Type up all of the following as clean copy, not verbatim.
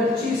25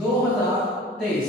2023۔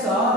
7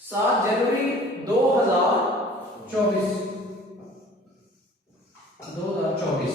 2024۔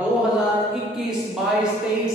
2021 22 23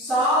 7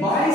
22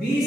20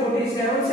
47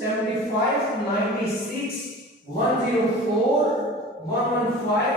75 96 104 115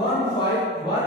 151۔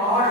8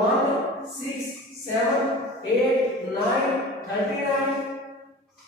1 6 7 8 9 39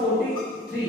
43،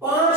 5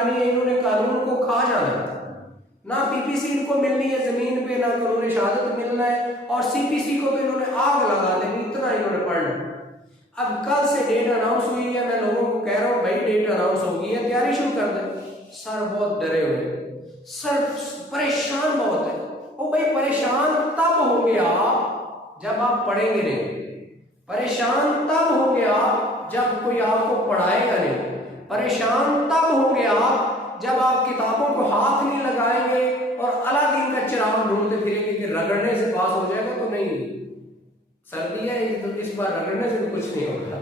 निगरानी है, इन्होंने कानून को खा जाना है, ना पीपीसी इनको मिलनी है जमीन पे, ना कानून शहादत मिलना है, और सीपीसी को तो इन्होंने आग लगा देनी, इतना इन्होंने पढ़ना। अब कल से डेट अनाउंस हुई है, मैं लोगों को कह रहा हूँ भाई डेट अनाउंस होगी है, तैयारी शुरू कर दें। सर बहुत डरे हुए, सर परेशान बहुत है। ओ भाई परेशान तब होंगे आप जब आप पढ़ेंगे नहीं, परेशान तब होंगे आप जब कोई आपको पढ़ाएगा नहीं, परेशान तब होंगे आप जब आप किताबों को हाथ नहीं लगाएंगे और अलादीन का चिराग ढूंढते फिरेंगे कि रगड़ने से पास हो जाएगा, तो नहीं, सर्दी है इस बार रगड़ने से भी कुछ नहीं होगा,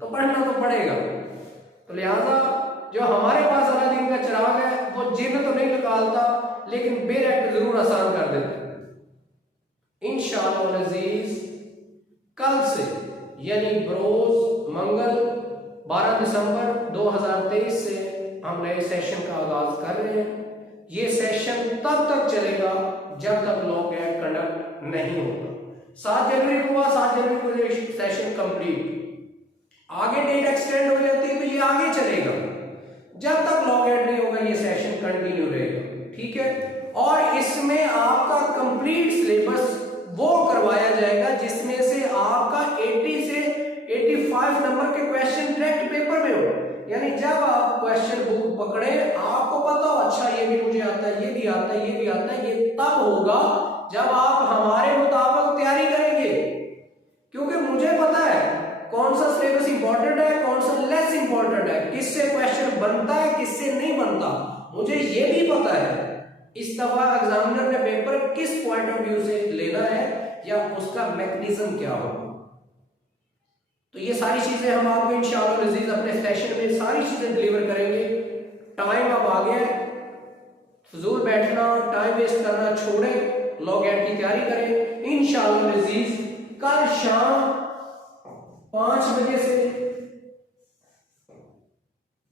तो पढ़ना तो पड़ेगा। तो लिहाजा जो हमारे पास अलादीन का चिराग है वो जिन तो नहीं निकालता, लेकिन बेरहट जरूर आसान कर देते। इंशाअल्लाह अज़ीज कल से यानी बरोज मंगल 12 दिसंबर 2023 से हम नए सेशन का आगाज कर रहे हैं। ये सेशन तब तक चलेगा जब तक लॉ गैट कंडक्ट नहीं होगा। 7 जनवरी को हुआ, 7 जनवरी को ये सेशन कंप्लीट, आगे डेट एक्सटेंड हो जाती है तो ये आगे चलेगा, जब तक लॉ गैट नहीं होगा ये सेशन कंटिन्यू रहेगा, ठीक है। और इसमें आपका कंप्लीट सिलेबस वो करवाया जाएगा जिसमें से आपका 80 से 85 नंबर के क्वेश्चन डायरेक्ट पेपर में हो, यानी जब आप क्वेश्चन बुक पकड़े आपको पता हो अच्छा ये भी मुझे आता है, ये भी आता है, ये भी आता है, ये तब होगा जब आप हमारे मुताबिक तैयारी करेंगे, क्योंकि मुझे पता है कौन सा सिलेबस इंपॉर्टेंट है, कौन सा लेस इंपॉर्टेंट है, किससे क्वेश्चन बनता है, किससे नहीं बनता, मुझे ये भी पता है इस दफा एग्जामिनर ने पेपर किस पॉइंट ऑफ व्यू से लेना है या उसका मैकेनिज्म क्या होगा। तो ये सारी चीजें हम आपको इंशाअल्लाह अज़ीज अपने सेशन में सारी चीजें डिलीवर करेंगे। टाइम अब आ गया, फजूल बैठना टाइम वेस्ट करना छोड़ें, लॉ गैट की तैयारी करें। इंशाअल्लाह अज़ीज कल शाम 5 बजे से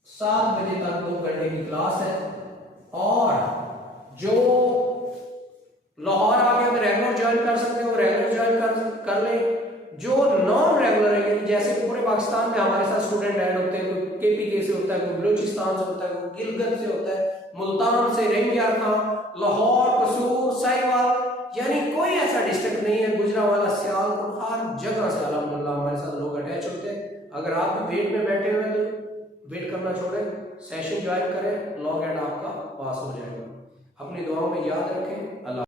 7 बजे तक 2 घंटे की क्लास है, और जो लाहौर आके हम रेगुलर ज्वाइन कर सकते हैं वो रेगुलर ज्वाइन कर लें, जो नॉन रेगुलर है जैसे पूरे पाकिस्तान में हमारे साथ स्टूडेंट ऐड होते हैं, कोई केपीके से होता है, कोई बलूचिस्तान से होता है, कोई गिलगित से होता है, मुल्तान से, रेंगियार खां, लाहौर, कसूर, साहिवाल, यानी कोई ऐसा डिस्ट्रिक्ट नहीं है, गुजरांवाला, सियालकोट, हर जगह से अल्हम्दुलिल्लाह हमारे साथ लोग अटैच होते हैं। अगर आप वेट में बैठे हुए हैं तो वेट करना छोड़ें, सेशन ज्वाइन करें, लॉ गैट आपका पास हो जाएगा। अपनी दुआओं में याद रखें। अल्लाह।